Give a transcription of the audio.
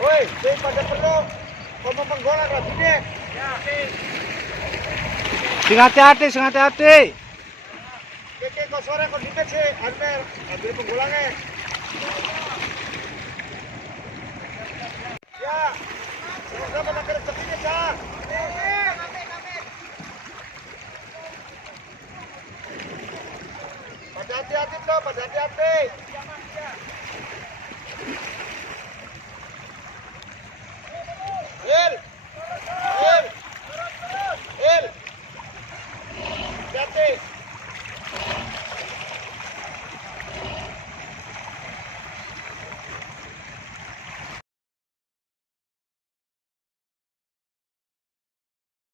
Woi, pada perlu ngomong menggolak lah, Bide. Ya, Sing hati-hati, sing hati-hati. Keke kok sore kok dipet sih, Anmer, ambil penggolangnya. Ya, sama-sama pakai rezekinya, Cak. Pada hati-hati, bro, pada hati-hati.